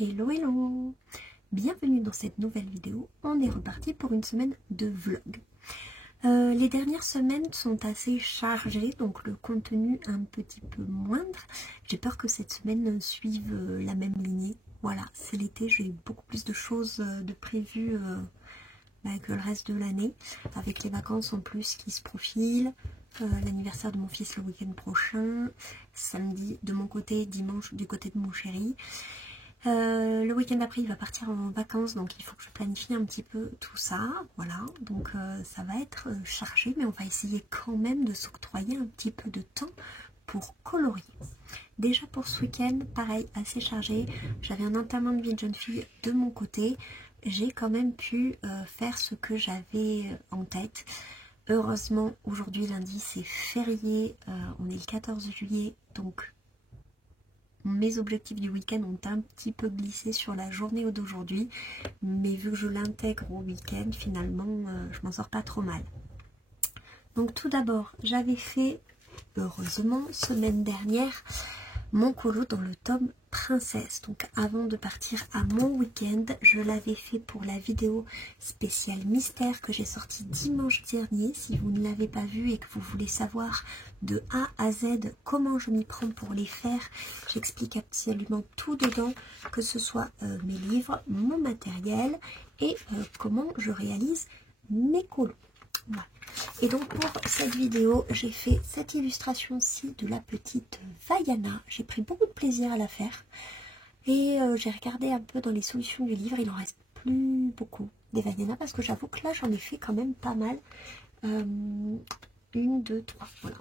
Hello hello, bienvenue dans cette nouvelle vidéo. On est reparti pour une semaine de vlog. Les dernières semaines sont assez chargées, donc le contenu un petit peu moindre. J'ai peur que cette semaine suive la même lignée. Voilà, c'est l'été, j'ai beaucoup plus de choses de prévues que le reste de l'année, avec les vacances en plus qui se profilent. L'anniversaire de mon fils le week-end prochain, samedi de mon côté, dimanche du côté de mon chéri. Le week-end après il va partir en vacances, donc il faut que je planifie un petit peu tout ça, voilà, donc ça va être chargé, mais on va essayer quand même de s'octroyer un petit peu de temps pour colorier. Déjà pour ce week-end, pareil, assez chargé, j'avais un enterrement de vie de jeune fille de mon côté, j'ai quand même pu faire ce que j'avais en tête. Heureusement, aujourd'hui lundi c'est férié, on est le 14 juillet, donc mes objectifs du week-end ont un petit peu glissé sur la journée d'aujourd'hui, mais vu que je l'intègre au week-end, finalement, je m'en sors pas trop mal. Donc tout d'abord, j'avais fait, heureusement, semaine dernière, mon colo dans le tome Princesse. Donc avant de partir à mon week-end, je l'avais fait pour la vidéo spéciale mystère que j'ai sortie dimanche dernier. Si vous ne l'avez pas vu et que vous voulez savoir de A à Z comment je m'y prends pour les faire, j'explique absolument tout dedans, que ce soit mes livres, mon matériel et comment je réalise mes colos. Voilà. Et donc pour cette vidéo, j'ai fait cette illustration-ci de la petite Vaiana. J'ai pris beaucoup de plaisir à la faire. Et j'ai regardé un peu dans les solutions du livre, il en reste plus beaucoup des Vaiana parce que j'avoue que là j'en ai fait quand même pas mal. 1, 2, 3, voilà.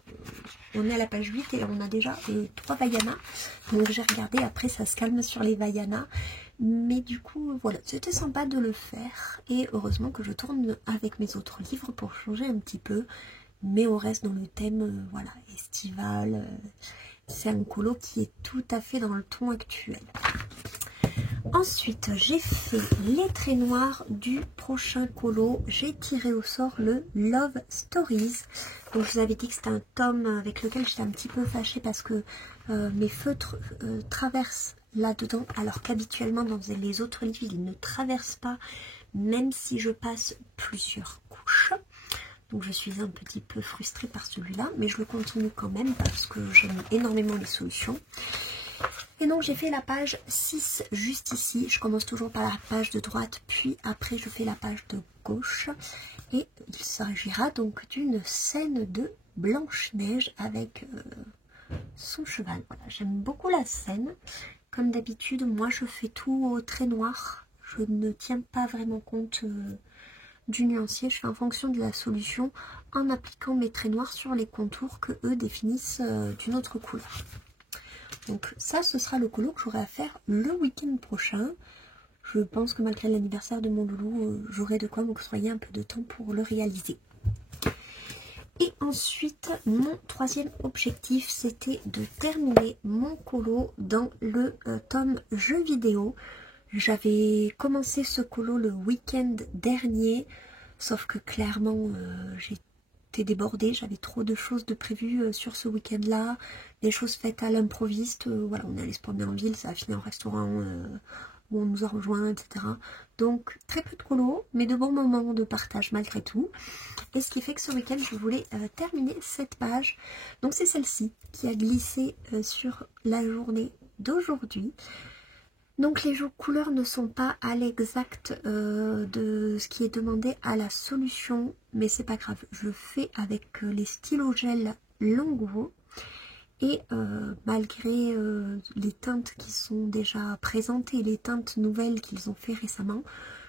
On est à la page 8 et on a déjà 3 Vaiana. Donc j'ai regardé, après ça se calme sur les Vaiana. Mais du coup, voilà, c'était sympa de le faire. Et heureusement que je tourne avec mes autres livres pour changer un petit peu. Mais on reste dans le thème, voilà, estival. C'est un colo qui est tout à fait dans le ton actuel. Ensuite, j'ai fait les traits noirs du prochain colo. J'ai tiré au sort le Love Stories. Donc je vous avais dit que c'était un tome avec lequel j'étais un petit peu fâchée parce que mes feutres traversent là-dedans, alors qu'habituellement dans les autres livres, ils ne traversent pas, même si je passe plusieurs couches. Donc je suis un petit peu frustrée par celui-là, mais je le continue quand même parce que j'aime énormément les solutions. Et donc j'ai fait la page 6 juste ici. Je commence toujours par la page de droite, puis après je fais la page de gauche. Et il s'agira donc d'une scène de Blanche-Neige avec son cheval. Voilà, j'aime beaucoup la scène. Comme d'habitude, moi je fais tout au trait noir. Je ne tiens pas vraiment compte du nuancier. Je fais en fonction de la solution en appliquant mes traits noirs sur les contours que eux définissent d'une autre couleur. Donc ça, ce sera le colo que j'aurai à faire le week-end prochain. Je pense que malgré l'anniversaire de mon loulou, j'aurai de quoi m'octroyer un peu de temps pour le réaliser. Et ensuite, mon troisième objectif, c'était de terminer mon colo dans le tome jeux vidéo. J'avais commencé ce colo le week-end dernier, sauf que clairement, j'étais débordée. J'avais trop de choses de prévues sur ce week-end-là, des choses faites à l'improviste. Voilà, on est allé se promener en ville, ça a fini en restaurant où on nous a rejoints, etc. Donc très peu de colo, mais de bons moments de partage malgré tout. Et ce qui fait que ce week-end, je voulais terminer cette page. Donc c'est celle-ci qui a glissé sur la journée d'aujourd'hui. Donc les couleurs ne sont pas à l'exact de ce qui est demandé à la solution, mais c'est pas grave. Je fais avec les stylos gel Longwo. Et malgré les teintes qui sont déjà présentes et les teintes nouvelles qu'ils ont fait récemment,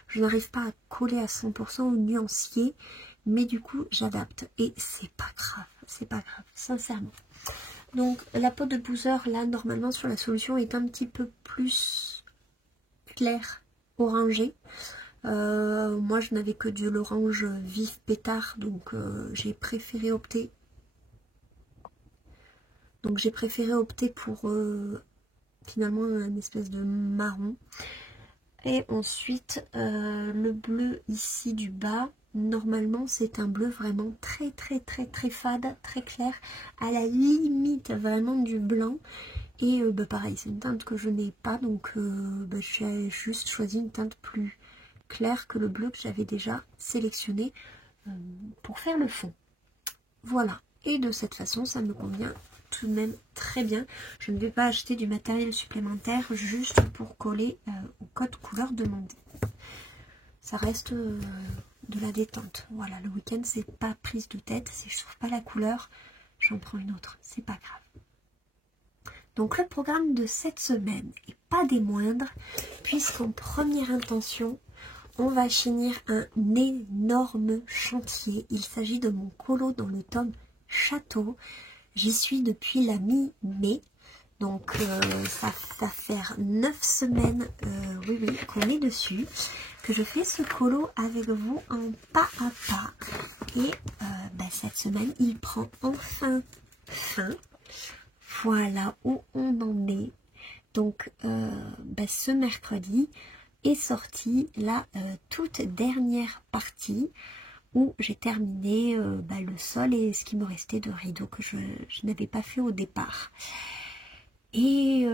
je n'arrive pas à coller à 100% au nuancier, mais du coup j'adapte et c'est pas grave, sincèrement. Donc la peau de Boozer là normalement sur la solution est un petit peu plus clair, orangé. Moi je n'avais que de l'orange vif pétard, donc j'ai préféré opter pour finalement une espèce de marron. Et ensuite le bleu ici du bas, normalement c'est un bleu vraiment très fade, très clair, à la limite vraiment du blanc. Et pareil, c'est une teinte que je n'ai pas, donc j'ai juste choisi une teinte plus claire que le bleu que j'avais déjà sélectionné pour faire le fond. Voilà, et de cette façon, ça me convient tout de même très bien. Je ne vais pas acheter du matériel supplémentaire juste pour coller au code couleur demandé. Ça reste de la détente. Voilà, le week-end, c'est pas prise de tête. Si je trouve pas la couleur, j'en prends une autre. C'est pas grave. Donc le programme de cette semaine, et pas des moindres, puisqu'en première intention, on va finir un énorme chantier. Il s'agit de mon colo dans le tome Château. J'y suis depuis la mi-mai. Donc ça va faire 9 semaines oui, qu'on est dessus. Que je fais ce colo avec vous en pas à pas. Et cette semaine, il prend enfin fin. Voilà où on en est. Donc ce mercredi est sortie la toute dernière partie où j'ai terminé le sol et ce qui me restait de rideau que je n'avais pas fait au départ. Et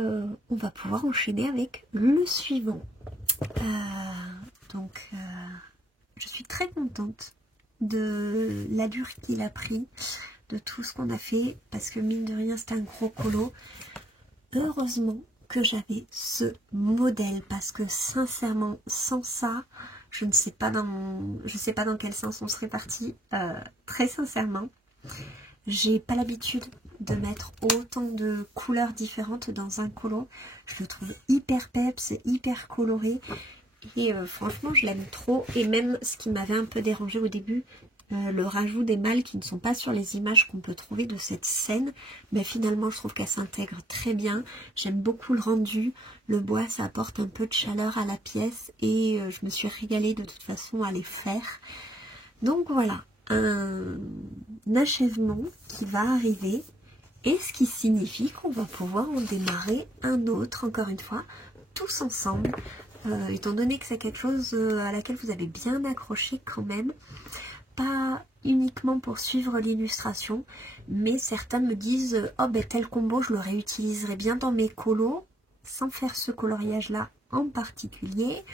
on va pouvoir enchaîner avec le suivant. Je suis très contente de l'allure qu'il a pris, de tout ce qu'on a fait, parce que mine de rien c'était un gros colo. Heureusement que j'avais ce modèle, parce que sincèrement sans ça je ne sais pas dans quel sens on serait parti. Très sincèrement, j'ai pas l'habitude de mettre autant de couleurs différentes dans un colo. Je le trouve hyper peps, hyper coloré. Et franchement, je l'aime trop. Et même ce qui m'avait un peu dérangé au début, le rajout des mâles qui ne sont pas sur les images qu'on peut trouver de cette scène, finalement, je trouve qu'elle s'intègre très bien. J'aime beaucoup le rendu. Le bois, ça apporte un peu de chaleur à la pièce. Et je me suis régalée de toute façon à les faire. Donc voilà, un achèvement qui va arriver. Et ce qui signifie qu'on va pouvoir en démarrer un autre, encore une fois, tous ensemble. Étant donné que c'est quelque chose à laquelle vous avez bien accroché quand même, pas uniquement pour suivre l'illustration, mais certains me disent « Oh tel combo je le réutiliserai bien dans mes colos, sans faire ce coloriage là en particulier »,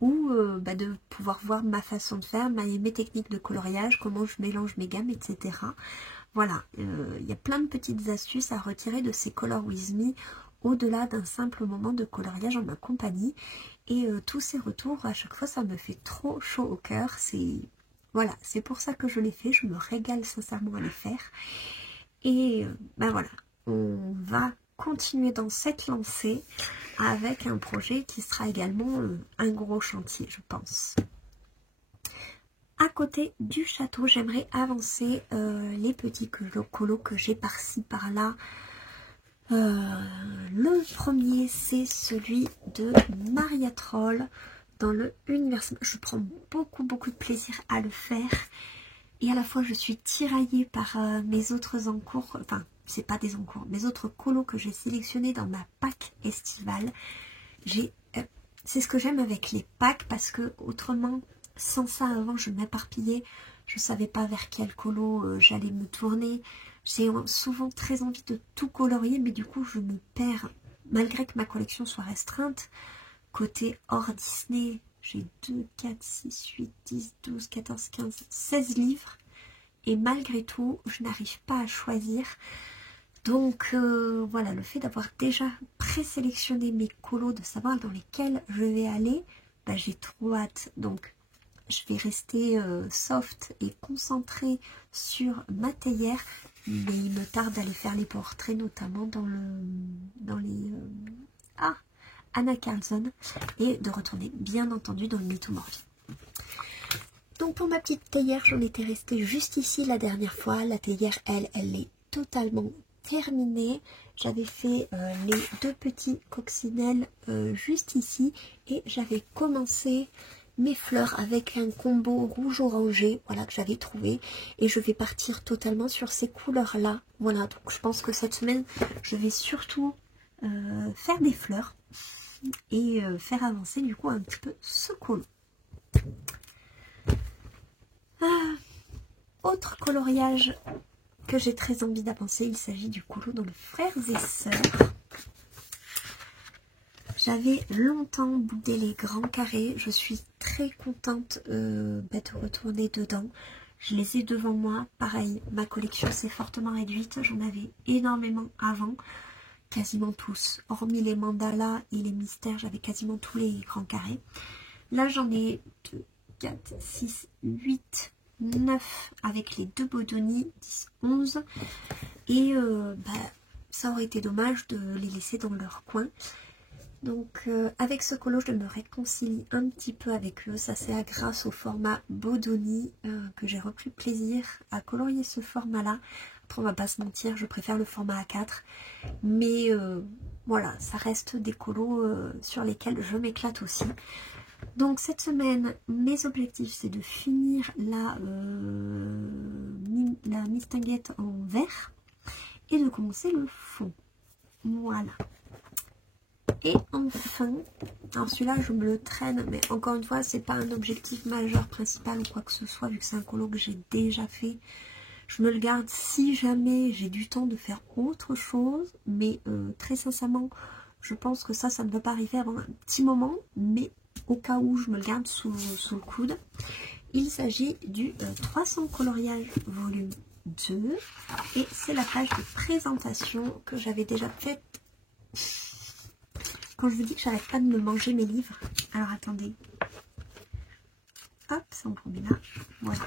ou de pouvoir voir ma façon de faire, mes techniques de coloriage, comment je mélange mes gammes, etc. Voilà, il y a plein de petites astuces à retirer de ces Color With Me, au-delà d'un simple moment de coloriage en ma compagnie. Et tous ces retours, à chaque fois, ça me fait trop chaud au cœur. Voilà, c'est pour ça que je les fais. Je me régale sincèrement à les faire. Et voilà, on va continuer dans cette lancée avec un projet qui sera également un gros chantier, je pense. À côté du château, j'aimerais avancer les petits colos que j'ai par-ci, par-là. Le premier, c'est celui de Maria Troll dans le univers. Je prends beaucoup de plaisir à le faire. Et à la fois, je suis tiraillée par mes autres encours. Enfin, c'est pas des encours. Mes autres colos que j'ai sélectionnés dans ma pack estivale. C'est ce que j'aime avec les packs, parce que autrement, sans ça avant, je m'éparpillais. Je savais pas vers quel colo j'allais me tourner. J'ai souvent très envie de tout colorier, mais du coup je me perds, malgré que ma collection soit restreinte. Côté hors Disney, j'ai 2, 4, 6, 8, 10, 12, 14, 15, 16 livres. Et malgré tout, je n'arrive pas à choisir. Donc voilà, le fait d'avoir déjà présélectionné mes colos, de savoir dans lesquels je vais aller, j'ai trop hâte. Donc je vais rester soft et concentrée sur ma théière, mais il me tarde d'aller faire les portraits, notamment dans les Anna Carlson, et de retourner bien entendu dans le mythomorphie. Donc pour ma petite théière, j'en étais restée juste ici la dernière fois. La théière, elle est totalement terminée. J'avais fait les 2 petits coccinelles juste ici, et j'avais commencé mes fleurs avec un combo rouge orangé, voilà, que j'avais trouvé, et je vais partir totalement sur ces couleurs là. Voilà, donc je pense que cette semaine je vais surtout faire des fleurs et faire avancer du coup un petit peu ce colo. Autre coloriage que j'ai très envie d'avancer, il s'agit du colo dans le Frères et Sœurs. J'avais longtemps boudé les grands carrés. Je suis très contente de retourner dedans. Je les ai devant moi. Pareil, ma collection s'est fortement réduite. J'en avais énormément avant. Quasiment tous. Hormis les mandalas et les mystères, j'avais quasiment tous les grands carrés. Là, j'en ai 2, 4, 6, 8, 9 avec les 2 Bodoni, 10, 11. Et ça aurait été dommage de les laisser dans leur coin. Donc avec ce colo, je me réconcilie un petit peu avec eux. Ça c'est grâce au format Bodoni que j'ai repris plaisir à colorier ce format-là. Après on va pas se mentir, je préfère le format A4. Mais voilà, ça reste des colos sur lesquels je m'éclate aussi. Donc cette semaine, mes objectifs c'est de finir la Mistinguett en vert et de commencer le fond. Voilà. Et enfin, alors celui-là je me le traîne, mais encore une fois c'est pas un objectif majeur principal ou quoi que ce soit, vu que c'est un colo que j'ai déjà fait. Je me le garde si jamais j'ai du temps de faire autre chose, mais très sincèrement je pense que ça ne va pas arriver avant un petit moment, mais au cas où je me le garde sous le coude. Il s'agit du 300 coloriage volume 2 et c'est la page de présentation que j'avais déjà faite. Quand je vous dis que j'arrête pas de me manger mes livres, alors attendez, hop, ça on remet là, voilà.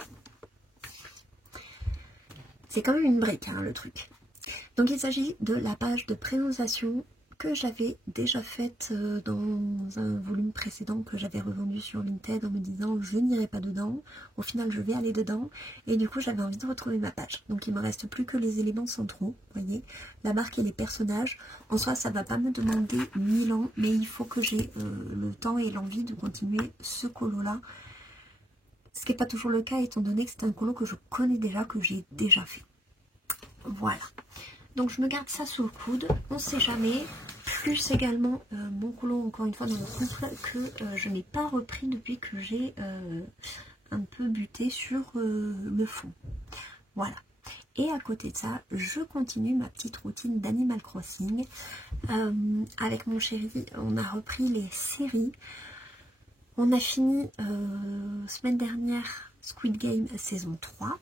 C'est quand même une brique hein, le truc. Donc il s'agit de la page de présentation que j'avais déjà faite dans un volume précédent que j'avais revendu sur Vinted en me disant je n'irai pas dedans, au final je vais aller dedans et du coup j'avais envie de retrouver ma page. Donc il me reste plus que les éléments centraux, vous voyez, la marque et les personnages. En soi ça va pas me demander 1000 ans, mais il faut que j'ai le temps et l'envie de continuer ce colo là. Ce qui n'est pas toujours le cas étant donné que c'est un colo que je connais déjà, que j'ai déjà fait. Voilà. Donc je me garde ça sous le coude, on sait jamais. Plus également mon colo encore une fois dans le couple que je n'ai pas repris depuis que j'ai un peu buté sur le fond. Voilà. Et à côté de ça, je continue ma petite routine d'Animal Crossing. Avec mon chéri, on a repris les séries. On a fini semaine dernière Squid Game saison 3.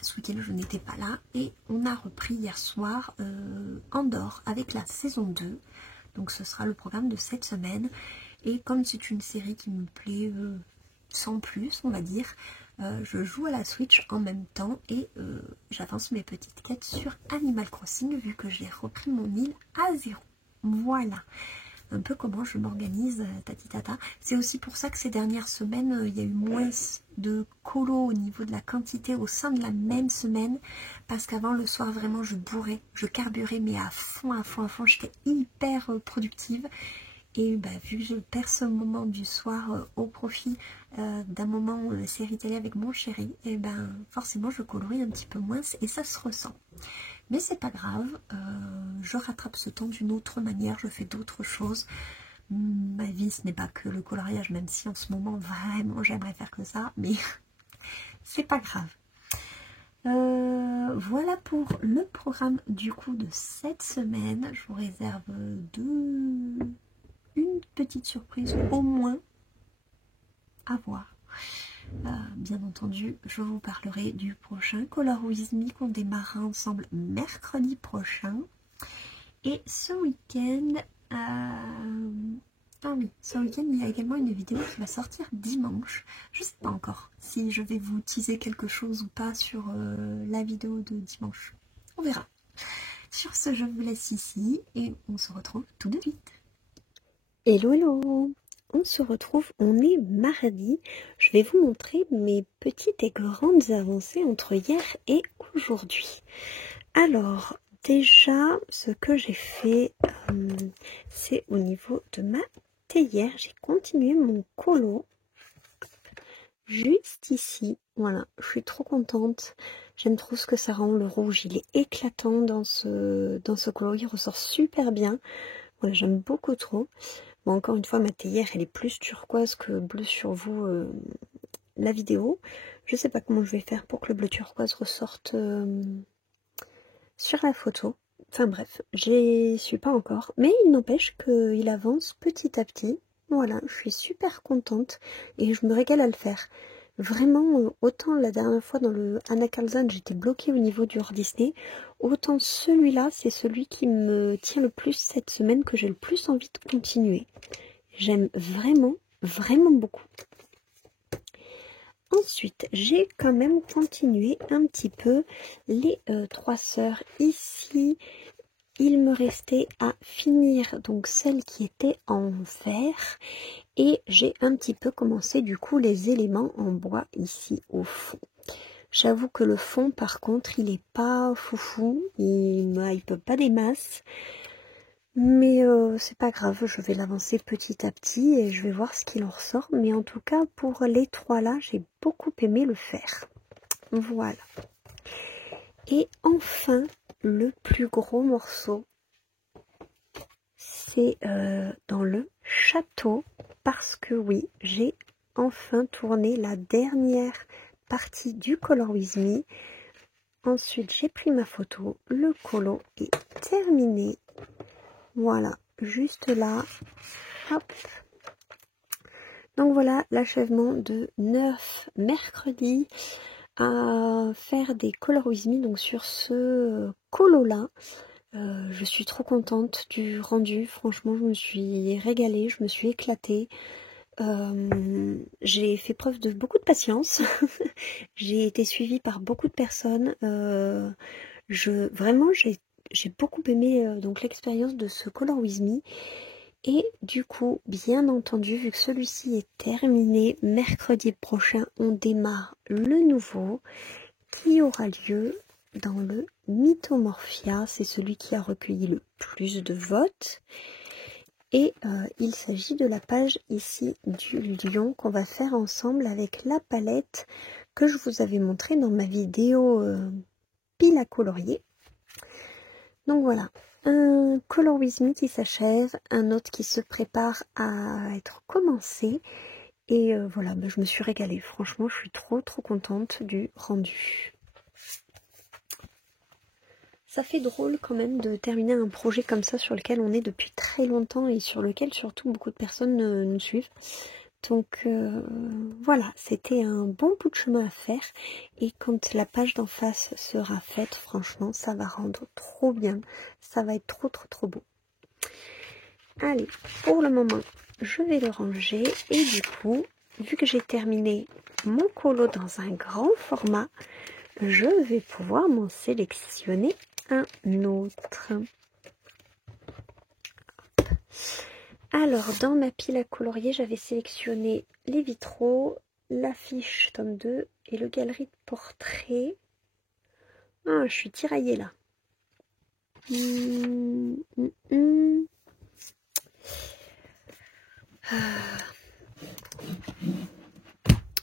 Ce week-end je n'étais pas là et on a repris hier soir Andor avec la saison 2, donc ce sera le programme de cette semaine. Et comme c'est une série qui me plaît sans plus on va dire, je joue à la Switch en même temps et j'avance mes petites quêtes sur Animal Crossing vu que j'ai repris mon île à 0. Voilà un peu comment je m'organise, tati tata. C'est aussi pour ça que ces dernières semaines, il y a eu moins de colos au niveau de la quantité au sein de la même semaine. Parce qu'avant, le soir, vraiment, je bourrais, je carburais, mais à fond, j'étais hyper productive. Et bah, vu que je perds ce moment du soir au profit d'un moment série télé avec mon chéri, et ben forcément, je colorie un petit peu moins et ça se ressent. Mais c'est pas grave, je rattrape ce temps d'une autre manière, je fais d'autres choses. Ma vie ce n'est pas que le coloriage, même si en ce moment vraiment j'aimerais faire que ça, mais c'est pas grave. Voilà pour le programme du coup de cette semaine. Je vous réserve une petite surprise au moins à voir. Bien entendu, je vous parlerai du prochain Color With Me qu'on démarrera ensemble mercredi prochain. Et ce week-end, ce week-end il y a également une vidéo qui va sortir dimanche. Je sais pas encore si je vais vous teaser quelque chose ou pas sur la vidéo de dimanche. On verra. Sur ce, je vous laisse ici et on se retrouve tout de suite. Hello, hello! On se retrouve, on est mardi. Je vais vous montrer mes petites et grandes avancées entre hier et aujourd'hui. Alors, déjà, ce que j'ai fait, c'est au niveau de ma théière. J'ai continué mon colo juste ici. Voilà, je suis trop contente. J'aime trop ce que ça rend. Le rouge, il est éclatant dans ce colo. Il ressort super bien. Voilà, j'aime beaucoup trop. Bon, encore une fois, ma théière, elle est plus turquoise que bleu sur vous, la vidéo. Je sais pas comment je vais faire pour que le bleu turquoise ressorte sur la photo. Enfin bref, j'y suis pas encore, mais il n'empêche qu'il avance petit à petit. Voilà, je suis super contente et je me régale à le faire. Vraiment, autant la dernière fois dans le Anna Carlson, j'étais bloquée au niveau du Walt Disney, autant celui-là, c'est celui qui me tient le plus cette semaine, que j'ai le plus envie de continuer. J'aime vraiment, vraiment beaucoup. Ensuite, j'ai quand même continué un petit peu les trois sœurs. Ici, il me restait à finir donc celle qui était en verre. Et j'ai un petit peu commencé du coup les éléments en bois ici au fond. J'avoue que le fond par contre il est pas foufou, il peut pas des masses. Mais c'est pas grave, je vais l'avancer petit à petit et je vais voir ce qu'il en ressort. Mais en tout cas pour les trois là, j'ai beaucoup aimé le faire. Voilà. Et enfin, le plus gros morceau, c'est dans le château. Parce que oui, j'ai enfin tourné la dernière partie du Color With Me. Ensuite, j'ai pris ma photo. Le colo est terminé. Voilà, juste là. Hop. Donc voilà l'achèvement de 9 mercredis à faire des Color With Me. Donc sur ce colo là. Je suis trop contente du rendu. Franchement, je me suis régalée, je me suis éclatée. J'ai fait preuve de beaucoup de patience. J'ai été suivie par beaucoup de personnes. Vraiment, j'ai beaucoup aimé donc l'expérience de ce Color With Me. Et du coup, bien entendu, vu que celui-ci est terminé, mercredi prochain, on démarre le nouveau qui aura lieu dans le Mythomorphia. C'est celui qui a recueilli le plus de votes. Et il s'agit de la page ici du lion qu'on va faire ensemble avec la palette que je vous avais montrée dans ma vidéo pile à colorier. Donc voilà, un Color With Me qui s'achève, un autre qui se prépare à être commencé. Et voilà, je me suis régalée. Franchement, je suis trop contente du rendu. Ça fait drôle quand même de terminer un projet comme ça sur lequel on est depuis très longtemps et sur lequel surtout beaucoup de personnes nous suivent. Donc voilà, c'était un bon bout de chemin à faire et quand la page d'en face sera faite, franchement, ça va rendre trop bien. Ça va être trop beau. Allez, pour le moment, je vais le ranger et du coup, vu que j'ai terminé mon colo dans un grand format, je vais pouvoir m'en sélectionner un autre. Alors, dans ma pile à colorier, j'avais sélectionné les vitraux, l'affiche tome 2 et le galerie de portraits. Ah, je suis tiraillée là.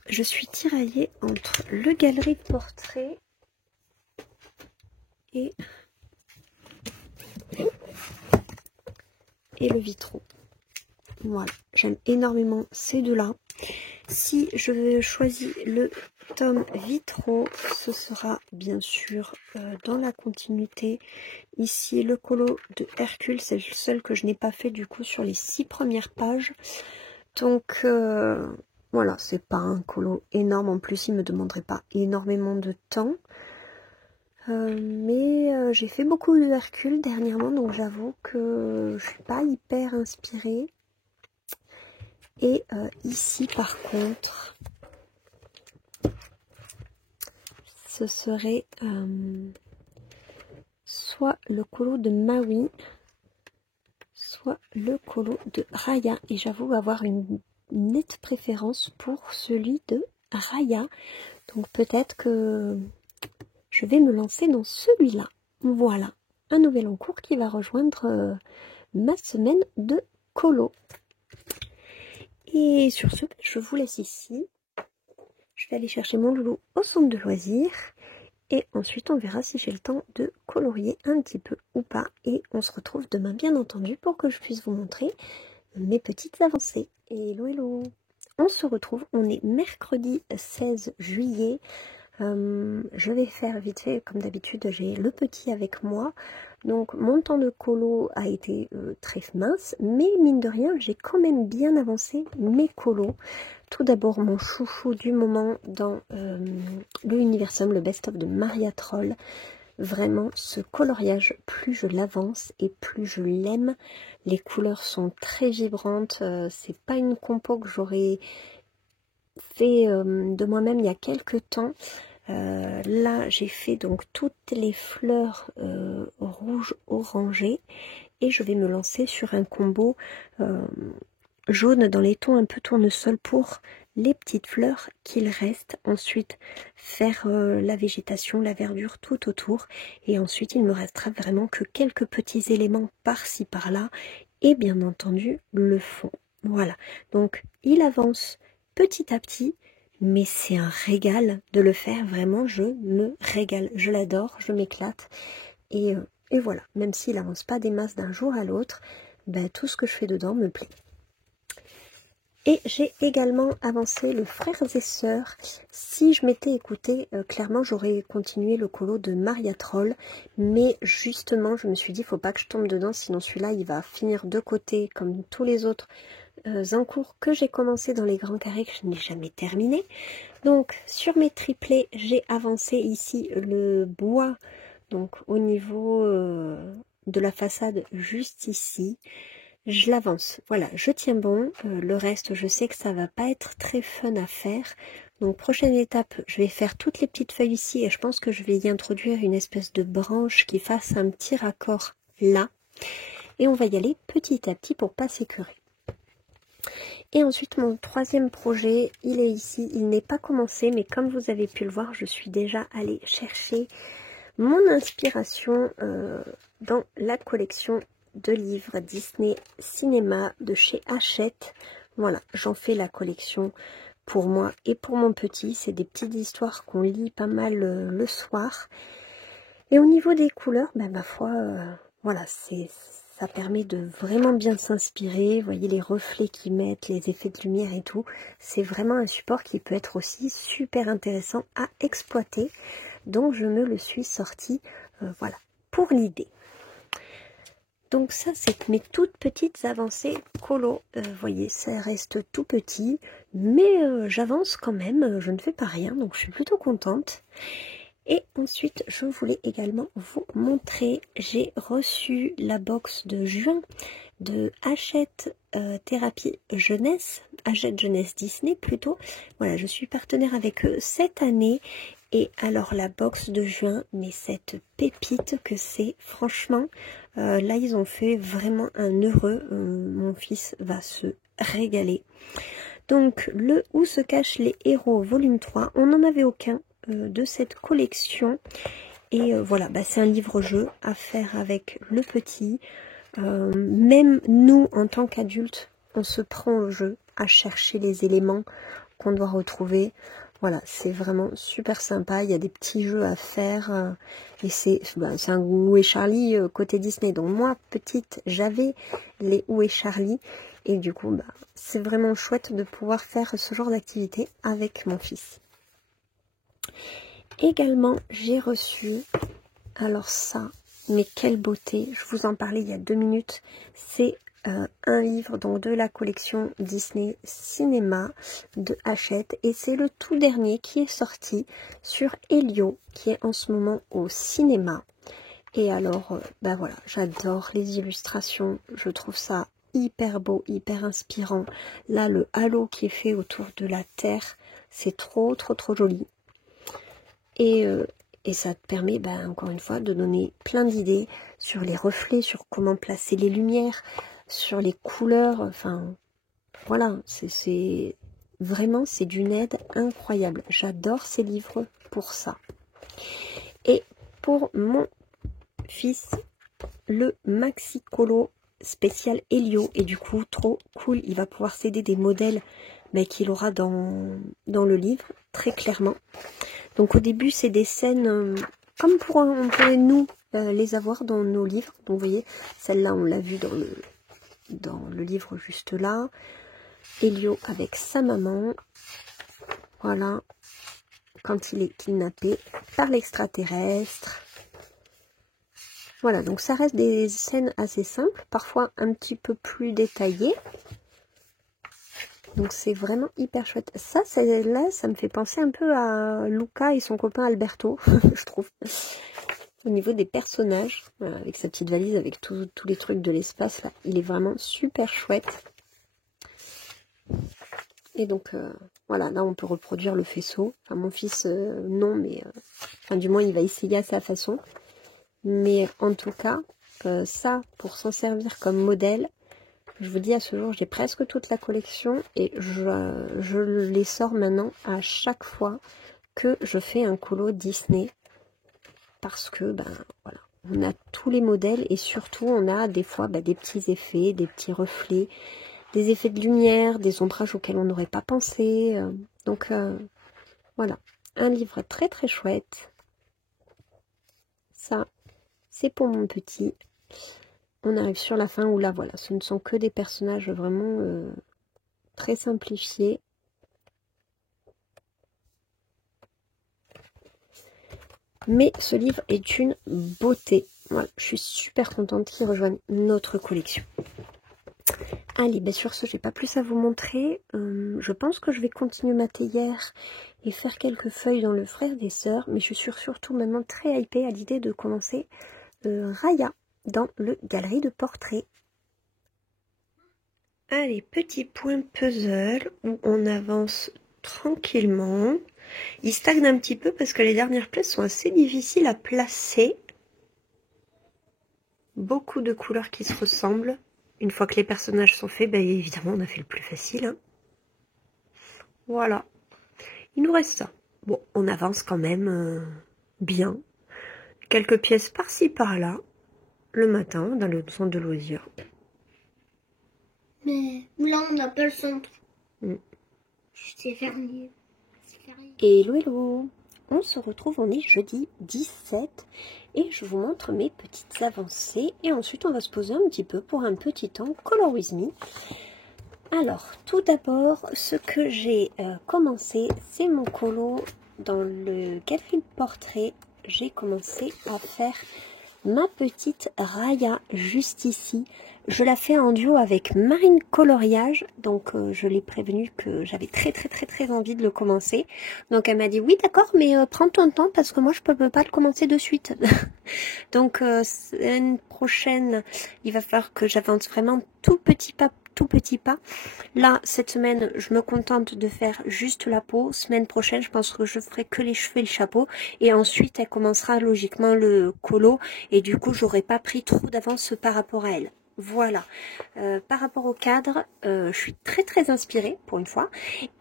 Je suis tiraillée entre le galerie de portraits et le vitraux. Voilà, j'aime énormément ces deux-là. Si je choisis le tome vitraux, ce sera bien sûr dans la continuité. Ici, le colo de Hercule, c'est le seul que je n'ai pas fait du coup sur les 6 premières pages. Donc voilà, c'est pas un colo énorme. En plus, il me demanderait pas énormément de temps. Mais j'ai fait beaucoup de Hercule dernièrement, donc j'avoue que je suis pas hyper inspirée. Et ici par contre, ce serait soit le colo de Maui, soit le colo de Raya. Et j'avoue avoir une nette préférence pour celui de Raya. Donc peut-être que je vais me lancer dans celui-là. Voilà, un nouvel en cours qui va rejoindre ma semaine de colo. Et sur ce, je vous laisse ici. Je vais aller chercher mon loulou au centre de loisirs. Et ensuite, on verra si j'ai le temps de colorier un petit peu ou pas. Et on se retrouve demain, bien entendu, pour que je puisse vous montrer mes petites avancées. Hello, hello! On se retrouve, on est mercredi 16 juillet. Je vais faire vite fait, comme d'habitude, j'ai le petit avec moi. Donc mon temps de colo a été très mince, mais mine de rien, j'ai quand même bien avancé mes colos. Tout d'abord, mon chouchou du moment dans le Universum, le best-of de Maria Troll. Vraiment, ce coloriage, plus je l'avance et plus je l'aime. Les couleurs sont très vibrantes. C'est pas une compo que j'aurais fait de moi-même il y a quelques temps. Là, j'ai fait donc toutes les fleurs rouges orangées et je vais me lancer sur un combo jaune dans les tons un peu tournesol pour les petites fleurs qu'il reste. Ensuite, faire la végétation, la verdure tout autour. Et ensuite, il me restera vraiment que quelques petits éléments par-ci, par-là. Et bien entendu, le fond. Voilà. Donc, il avance petit à petit. Mais c'est un régal de le faire. Vraiment, je me régale. Je l'adore, je m'éclate. Et voilà. Même s'il avance pas des masses d'un jour à l'autre, ben, tout ce que je fais dedans me plaît. Et j'ai également avancé le Frères et Sœurs. Si je m'étais écoutée, clairement j'aurais continué le colo de Maria Troll. Mais justement, je me suis dit, faut pas que je tombe dedans, sinon celui-là, il va finir de côté comme tous les autres en cours que j'ai commencé dans les grands carrés que je n'ai jamais terminé. Donc, sur mes triplés, j'ai avancé ici le bois, donc au niveau de la façade, juste ici. Je l'avance, voilà, je tiens bon, le reste je sais que ça va pas être très fun à faire, donc prochaine étape, je vais faire toutes les petites feuilles ici et je pense que je vais y introduire une espèce de branche qui fasse un petit raccord là, et on va y aller petit à petit pour pas s'écurer. Et ensuite mon troisième projet, il est ici, il n'est pas commencé, mais comme vous avez pu le voir, je suis déjà allée chercher mon inspiration dans la collection de livres Disney Cinéma de chez Hachette. Voilà, j'en fais la collection pour moi et pour mon petit. C'est des petites histoires qu'on lit pas mal le soir. Et au niveau des couleurs, ben, ma foi, voilà, ça permet de vraiment bien s'inspirer. Vous voyez les reflets qu'ils mettent, les effets de lumière et tout. C'est vraiment un support qui peut être aussi super intéressant à exploiter. Donc je me le suis sorti, voilà, pour l'idée. Donc ça, c'est mes toutes petites avancées colo. Vous voyez, ça reste tout petit, mais j'avance quand même, je ne fais pas rien, donc je suis plutôt contente. Et ensuite, je voulais également vous montrer, j'ai reçu la box de juin de Hachette Thérapie Jeunesse, Hachette Jeunesse Disney plutôt. Voilà, je suis partenaire avec eux cette année. Et alors la box de juin, mais cette pépite que c'est, franchement, là ils ont fait vraiment un heureux, mon fils va se régaler. Donc le Où se cachent les héros volume 3, on n'en avait aucun de cette collection. Et voilà, bah, c'est un livre-jeu à faire avec le petit. Même nous, en tant qu'adultes, on se prend au jeu à chercher les éléments qu'on doit retrouver. Voilà, c'est vraiment super sympa. Il y a des petits jeux à faire. Et c'est un Où est Charlie côté Disney. Donc moi, petite, j'avais les Où est Charlie. Et du coup, bah, c'est vraiment chouette de pouvoir faire ce genre d'activité avec mon fils. Également, j'ai reçu, alors ça, mais quelle beauté, je vous en parlais il y a 2 minutes, c'est un livre donc de la collection Disney Cinéma de Hachette et c'est le tout dernier qui est sorti sur Elio qui est en ce moment au cinéma. Et alors, bah voilà, j'adore les illustrations, je trouve ça hyper beau, hyper inspirant. Là, le halo qui est fait autour de la Terre, c'est trop joli. Et ça te permet, bah, encore une fois, de donner plein d'idées sur les reflets, sur comment placer les lumières, sur les couleurs. Enfin, voilà, c'est vraiment, c'est d'une aide incroyable. J'adore ces livres pour ça. Et pour mon fils, le Maxi Colo spécial Helio. Et du coup, trop cool, il va pouvoir s'aider des modèles qu'il aura dans le livre, très clairement. Donc au début, c'est des scènes comme on pourrait nous les avoir dans nos livres. Donc vous voyez, celle-là, on l'a vue dans le livre juste là. Elio avec sa maman. Voilà. quand il est kidnappé par l'extraterrestre. Voilà, donc ça reste des scènes assez simples, parfois un petit peu plus détaillées. Donc c'est vraiment hyper chouette. Ça, là, ça me fait penser un peu à Luca et son copain Alberto, je trouve. Au niveau des personnages, voilà, avec sa petite valise, avec tous les trucs de l'espace, là, il est vraiment super chouette. Et donc, voilà, là, on peut reproduire le faisceau. Enfin, mon fils, non, mais... enfin, du moins, il va essayer à sa façon. Mais en tout cas, ça, pour s'en servir comme modèle, je vous dis, à ce jour, j'ai presque toute la collection. Et je les sors maintenant à chaque fois que je fais un colo Disney. Parce que, ben, voilà. On a tous les modèles et surtout, on a des fois des petits effets, des petits reflets, des effets de lumière, des ombrages auxquels on n'aurait pas pensé. Donc, voilà. Un livre très très chouette. Ça, c'est pour mon petit. On arrive sur la fin où là, voilà, ce ne sont que des personnages vraiment très simplifiés. Mais ce livre est une beauté. Voilà, je suis super contente qu'il rejoigne notre collection. Allez, ben sur ce, j'ai pas plus à vous montrer. Je pense que je vais continuer ma théière et faire quelques feuilles dans le frère des sœurs. Mais je suis surtout maintenant très hypée à l'idée de commencer Raya dans le galerie de portraits. Allez, petit point puzzle où on avance tranquillement. Il stagne un petit peu parce que les dernières pièces sont assez difficiles à placer. Beaucoup de couleurs qui se ressemblent. Une fois que les personnages sont faits, ben évidemment on a fait le plus facile. Hein. Voilà. Il nous reste ça. Bon, on avance quand même bien. Quelques pièces par-ci par-là. Le matin, dans le centre de loisirs. Mais là, on n'a pas le centre. C'est fermé. Hello, hello. On se retrouve, on est jeudi 17 et je vous montre mes petites avancées et ensuite on va se poser un petit peu pour un petit temps Color With Me. Alors, tout d'abord, ce que j'ai commencé, c'est mon colo dans le galerie de portrait. J'ai commencé à faire ma petite Raya juste ici. Je la fais en duo avec Marine Coloriage, donc je l'ai prévenue que j'avais très envie de le commencer. Donc elle m'a dit oui d'accord, mais prends ton temps parce que moi je peux pas le commencer de suite. Donc semaine prochaine, il va falloir que j'avance vraiment tout petit pas. Là, cette semaine, je me contente de faire juste la peau. Semaine prochaine, je pense que je ferai que les cheveux et le chapeau. Et ensuite, elle commencera logiquement le colo. Et du coup, j'aurai pas pris trop d'avance par rapport à elle. Voilà. Par rapport au cadre, je suis très inspirée pour une fois.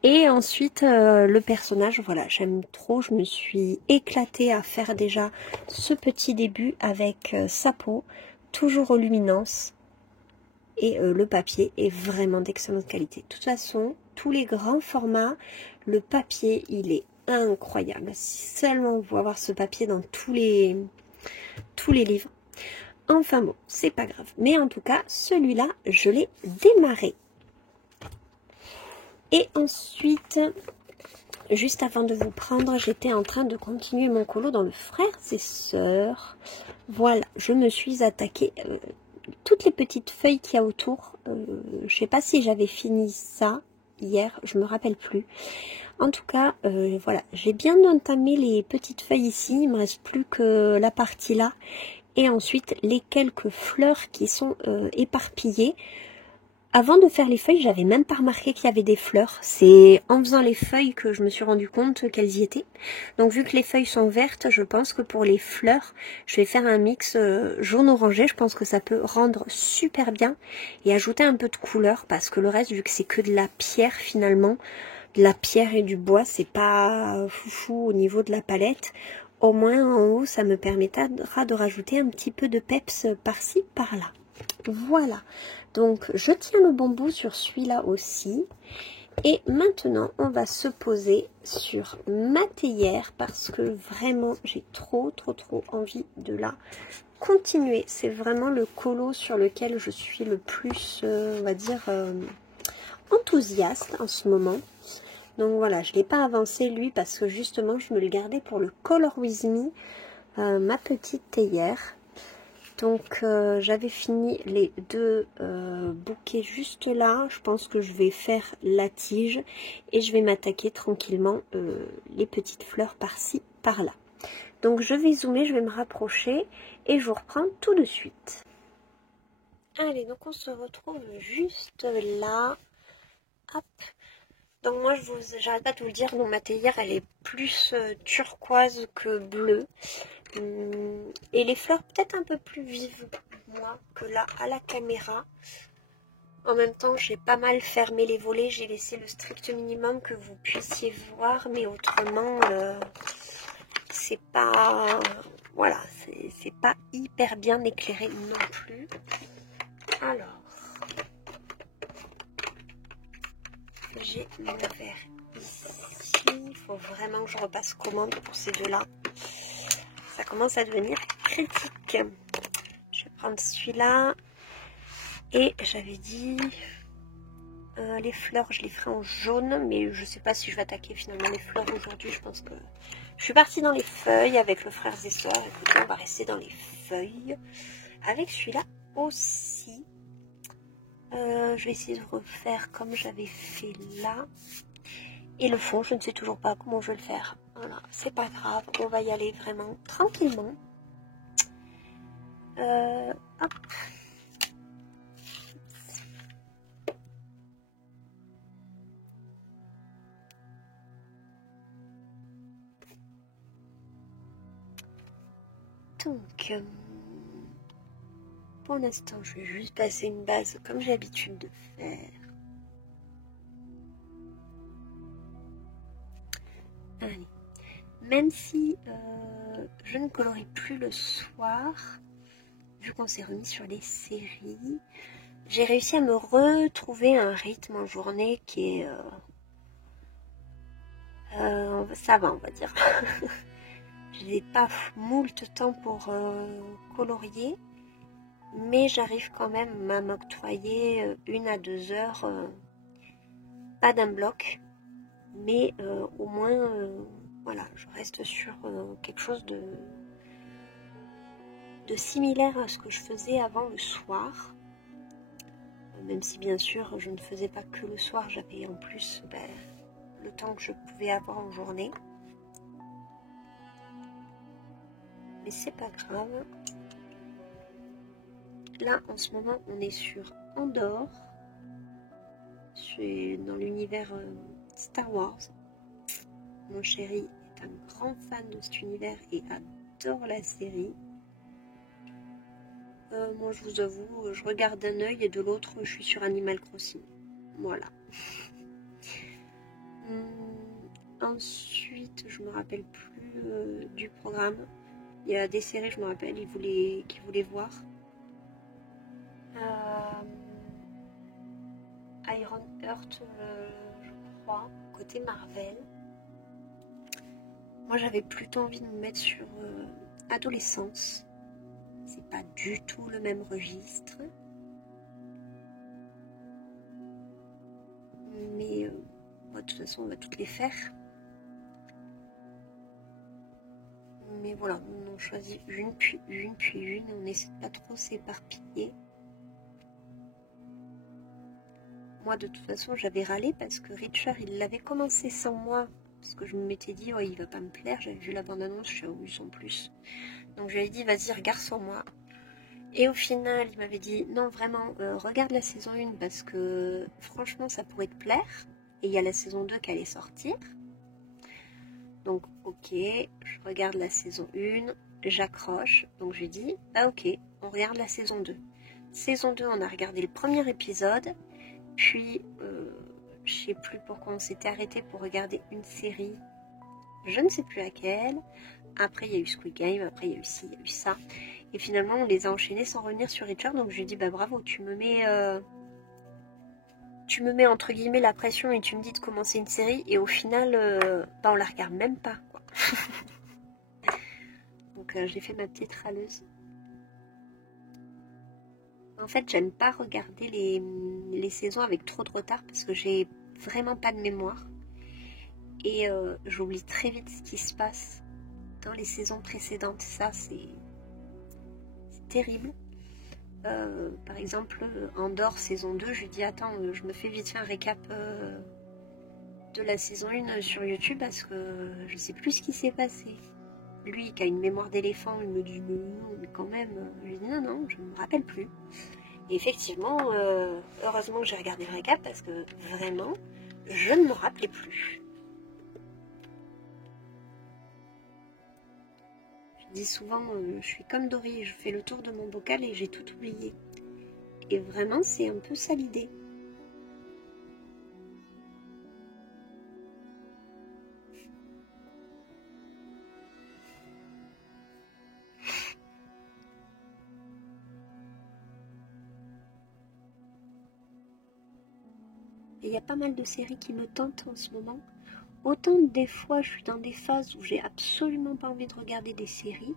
Et ensuite, le personnage, voilà, j'aime trop. Je me suis éclatée à faire déjà ce petit début avec sa peau, toujours aux luminances. Et le papier est vraiment d'excellente qualité. De toute façon, tous les grands formats, le papier, il est incroyable. Si seulement on peut avoir ce papier dans tous les livres. Enfin bon, c'est pas grave. Mais en tout cas, celui-là, je l'ai démarré. Et ensuite, juste avant de vous prendre, j'étais en train de continuer mon colo dans le frères et sœurs. Voilà, je me suis attaquée... toutes les petites feuilles qu'il y a autour, je sais pas si j'avais fini ça hier, je me rappelle plus. En tout cas, voilà, j'ai bien entamé les petites feuilles ici, il me reste plus que la partie là. Et ensuite, les quelques fleurs qui sont éparpillées. Avant de faire les feuilles, j'avais même pas remarqué qu'il y avait des fleurs. C'est en faisant les feuilles que je me suis rendu compte qu'elles y étaient. Donc vu que les feuilles sont vertes, je pense que pour les fleurs, je vais faire un mix jaune-orangé. Je pense que ça peut rendre super bien et ajouter un peu de couleur parce que le reste, vu que c'est que de la pierre finalement, de la pierre et du bois, c'est pas foufou au niveau de la palette. Au moins en haut, ça me permettra de rajouter un petit peu de peps par-ci, par-là. Voilà, donc je tiens le bon bout sur celui-là aussi. Et maintenant, on va se poser sur ma théière parce que vraiment, j'ai trop envie de la continuer. C'est vraiment le colo sur lequel je suis le plus, on va dire, enthousiaste en ce moment. Donc voilà, je ne l'ai pas avancé lui parce que justement je me le gardais pour le Color With Me, ma petite théière. Donc j'avais fini les deux bouquets juste là. Je pense que je vais faire la tige et je vais m'attaquer tranquillement les petites fleurs par-ci, par-là. Donc je vais zoomer, je vais me rapprocher et je vous reprends tout de suite. Allez, donc on se retrouve juste là. Hop. Donc moi, j'arrête pas de vous le dire, donc ma théière, elle est plus turquoise que bleue. Et les fleurs peut-être un peu plus vives, moi, que là, à la caméra. En même temps, j'ai pas mal fermé les volets, j'ai laissé le strict minimum que vous puissiez voir, mais autrement, c'est pas... Voilà, c'est pas hyper bien éclairé non plus. Alors, j'ai mon verre ici. Il faut vraiment que je repasse commande pour ces deux-là. Ça commence à devenir critique. Je vais prendre celui-là. Et j'avais dit... les fleurs, je les ferai en jaune. Mais je sais pas si je vais attaquer finalement les fleurs aujourd'hui. Je pense que... Je suis partie dans les feuilles avec le frère et sœurs. Écoutez, on va rester dans les feuilles. Avec celui-là aussi. Je vais essayer de refaire comme j'avais fait là. Et le fond, je ne sais toujours pas comment je vais le faire. Voilà, c'est pas grave. On va y aller vraiment tranquillement. Hop. Donc, pour l'instant, je vais juste passer une base comme j'ai l'habitude de faire. Allez. Même si je ne colorie plus le soir, vu qu'on s'est remis sur les séries, j'ai réussi à me retrouver un rythme en journée qui est... ça va, on va dire. Je n'ai pas moult temps pour colorier, mais j'arrive quand même à m'octroyer 1 à 2 heures, pas d'un bloc, mais au moins, voilà, je reste sur quelque chose de similaire à ce que je faisais avant le soir. Même si bien sûr je ne faisais pas que le soir, j'avais en plus le temps que je pouvais avoir en journée. Mais c'est pas grave. Là en ce moment on est sur Andorre. Je suis dans l'univers Star Wars. Mon chéri est un grand fan de cet univers et adore la série. Moi je vous avoue, je regarde d'un œil et de l'autre je suis sur Animal Crossing. Voilà. Ensuite, je me rappelle plus du programme. Il y a des séries, je me rappelle, qu'ils voulaient voir. Iron Heart, je crois, côté Marvel. Moi, j'avais plutôt envie de me mettre sur Adolescence. C'est pas du tout le même registre. Mais de toute façon, on va toutes les faire. Mais voilà, on en choisit une, puis une, puis une. On essaie de pas trop s'éparpiller. Moi, de toute façon, j'avais râlé parce que Richard, il l'avait commencé sans moi. Parce que je m'étais dit, oh, il va pas me plaire. J'avais vu la bande-annonce, je suis au sans plus. Donc, je lui avais dit, vas-y, regarde sans moi. Et au final, il m'avait dit, non, vraiment, regarde la saison 1 parce que franchement, ça pourrait te plaire. Et il y a la saison 2 qui allait sortir. Donc, ok, je regarde la saison 1, j'accroche. Donc, je lui dis, ah ok, on regarde la saison 2. Saison 2, on a regardé le premier épisode. Puis, je sais plus pourquoi on s'était arrêté pour regarder une série. Je ne sais plus laquelle. Après, il y a eu Squid Game. Après, il y a eu ci, il y a eu ça. Et finalement, on les a enchaînés sans revenir sur Richard. Donc, je lui ai dit, bah bravo, tu me mets entre guillemets la pression et tu me dis de commencer une série. Et au final, on la regarde même pas, quoi. Donc, j'ai fait ma petite râleuse. En fait, j'aime pas regarder les saisons avec trop de retard parce que j'ai vraiment pas de mémoire. et j'oublie très vite ce qui se passe dans les saisons précédentes. Ça, c'est terrible. Par exemple, Andor saison 2, je lui dis attends, je me fais vite fait un récap de la saison 1 sur YouTube parce que je sais plus ce qui s'est passé. Lui qui a une mémoire d'éléphant, il me dit mais non, mais quand même. Je lui dis non, je ne me rappelle plus. Et effectivement, heureusement que j'ai regardé le récap parce que vraiment, je ne me rappelais plus. Je dis souvent, je suis comme Dory, je fais le tour de mon bocal et j'ai tout oublié. Et vraiment, c'est un peu ça l'idée. Et il y a pas mal de séries qui me tentent en ce moment. Autant des fois, je suis dans des phases où j'ai absolument pas envie de regarder des séries.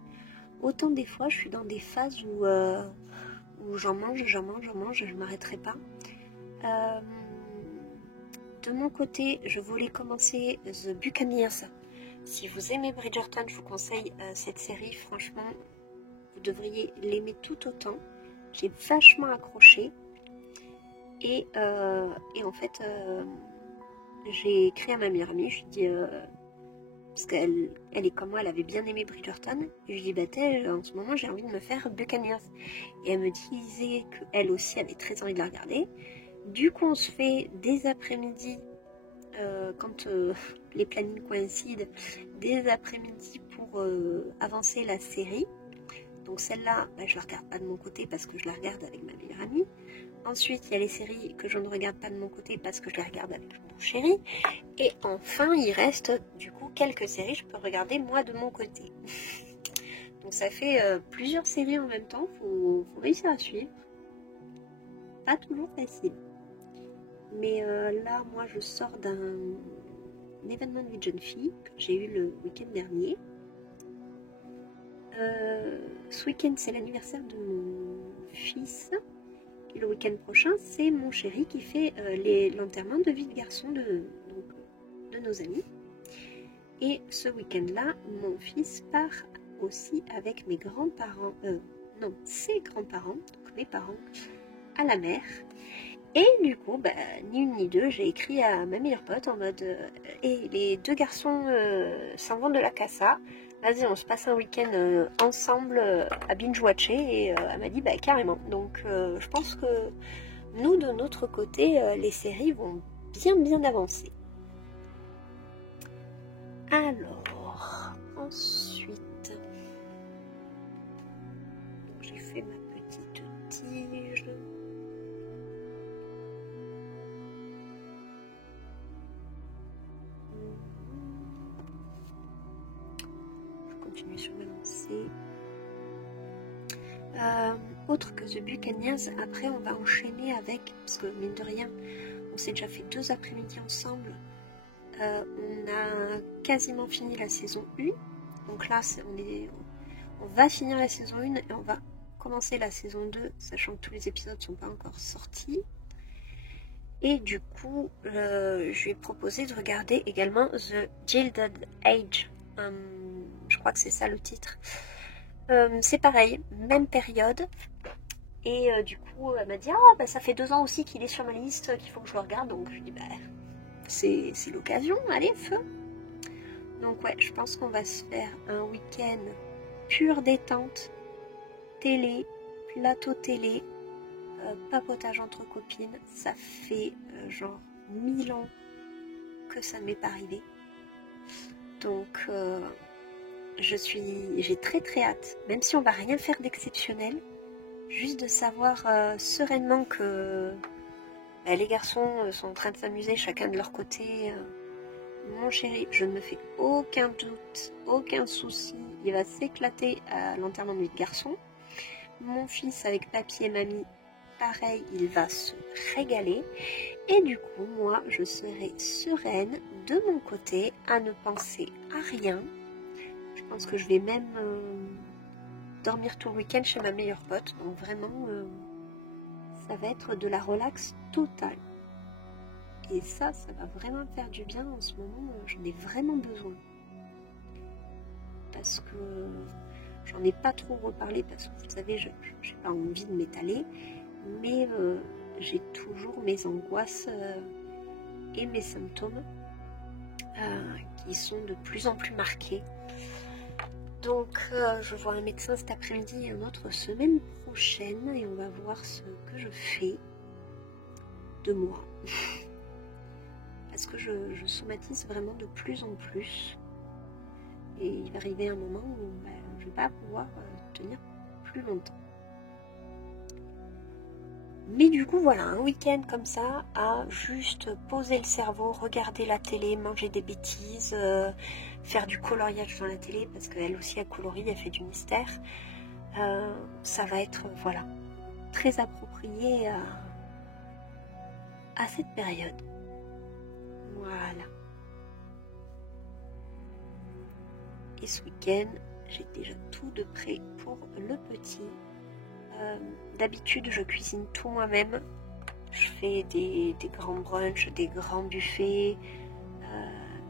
Autant des fois, je suis dans des phases où j'en mange, je ne m'arrêterai pas. De mon côté, je voulais commencer The Buccaneers. Si vous aimez Bridgerton, je vous conseille cette série. Franchement, vous devriez l'aimer tout autant. J'ai vachement accroché. Et en fait, j'ai écrit à ma meilleure amie. Je lui dis... parce qu'elle est comme moi, elle avait bien aimé Bridgerton. Et je lui dis, bah en ce moment, j'ai envie de me faire Buccaneers. Et elle me disait qu'elle aussi avait très envie de la regarder. Du coup, on se fait des après-midi, quand les plannings coïncident, des après-midi pour avancer la série. Donc celle-là, bah, je la regarde pas de mon côté parce que je la regarde avec ma meilleure amie. Ensuite, il y a les séries que je ne regarde pas de mon côté parce que je les regarde avec mon chéri. Et enfin, il reste du coup quelques séries que je peux regarder moi de mon côté. Donc ça fait plusieurs séries en même temps, faut réussir à suivre. Pas toujours facile. Mais là, moi, je sors d'un événement de vie de jeune fille que j'ai eu le week-end dernier. Ce week-end, c'est l'anniversaire de mon fils. Et le week-end prochain, c'est mon chéri qui fait l'enterrement de vie de garçon de nos amis. Et ce week-end-là, mon fils part aussi avec mes grands-parents, ses grands-parents, donc mes parents, à la mer. Et du coup, bah, ni une ni deux, j'ai écrit à ma meilleure pote en mode et les deux garçons s'en vont de la casa. Vas-y, on se passe un week-end ensemble à binge-watcher. Et elle m'a dit, bah carrément. Donc je pense que nous, de notre côté, les séries vont bien avancer. Alors, ensuite, j'ai fait ma petite tige. Continuer sur ma lancée. Autre que The Buccaneers, après on va enchaîner avec, parce que mine de rien, on s'est déjà fait 2 après-midi ensemble. On a quasiment fini la saison 1. Donc là, on va finir la saison 1 et on va commencer la saison 2, sachant que tous les épisodes ne sont pas encore sortis. Et du coup, je lui ai proposé de regarder également The Gilded Age. Je crois que c'est ça le titre. C'est pareil, même période. Et du coup, elle m'a dit « Ah, bah, ça fait 2 ans aussi qu'il est sur ma liste, qu'il faut que je le regarde. » Donc je lui dis « Bah, c'est l'occasion, allez, feu !» Donc ouais, je pense qu'on va se faire un week-end pure détente, télé, plateau télé, papotage entre copines. Ça fait genre 1000 ans que ça ne m'est pas arrivé. Donc j'ai très hâte, même si on va rien faire d'exceptionnel, juste de savoir sereinement que les garçons sont en train de s'amuser chacun de leur côté. Mon chéri, je ne me fais aucun doute, aucun souci, il va s'éclater à l'enterrement de vie de garçon. Mon fils avec papy et mamie, pareil, il va se régaler. Et du coup, moi, je serai sereine de mon côté à ne penser à rien. Je pense que je vais même dormir tout le week-end chez ma meilleure pote. Donc vraiment, ça va être de la relax totale. Et ça va vraiment faire du bien en ce moment. J'en ai vraiment besoin. Parce que j'en ai pas trop reparlé parce que vous savez, je n'ai pas envie de m'étaler. Mais j'ai toujours mes angoisses et mes symptômes qui sont de plus en plus marqués. Donc je vois un médecin cet après-midi et un autre semaine prochaine et on va voir ce que je fais de moi. Parce que je somatise vraiment de plus en plus. Et il va arriver un moment où je ne vais pas pouvoir tenir plus longtemps. Mais du coup, voilà, un week-end comme ça, à juste poser le cerveau, regarder la télé, manger des bêtises, faire du coloriage dans la télé, parce qu'elle aussi, elle colorie, elle fait du mystère. Ça va être, voilà, très approprié à cette période. Voilà. Et ce week-end, j'ai déjà tout de prêt pour le petit. D'habitude, je cuisine tout moi-même. Je fais des grands brunchs, des grands buffets.